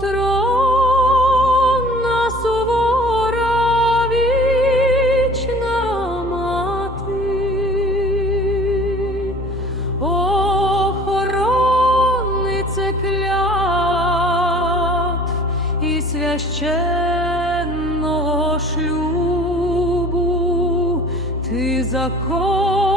тронна сувора вічна мати, охороннице клятв і священного шлюбу, ти закон,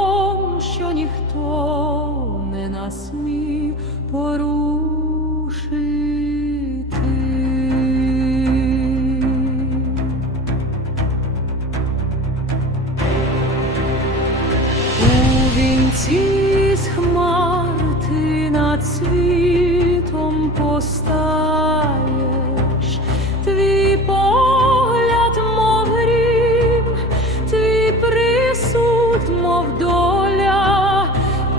вінці з хмар ти над світом постаєш, твій погляд, мов грім, твій присуд, мов доля,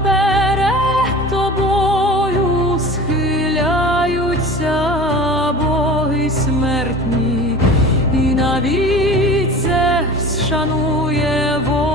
перед тобою схиляються боги смертні, і навіть це шанує волю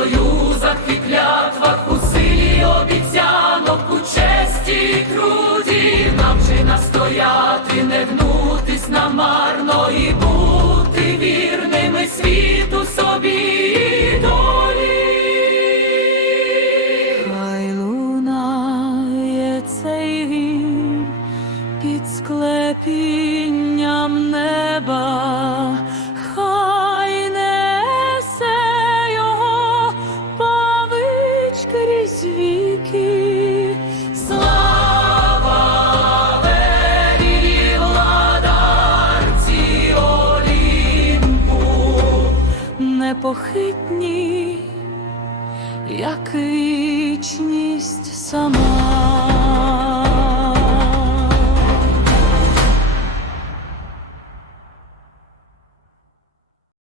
союзах і клятвах, у силі обіцянок, у честі і труді, навчи стояти, не гнутись намарно і бути вірними світу собі непохитні, як вічність сама.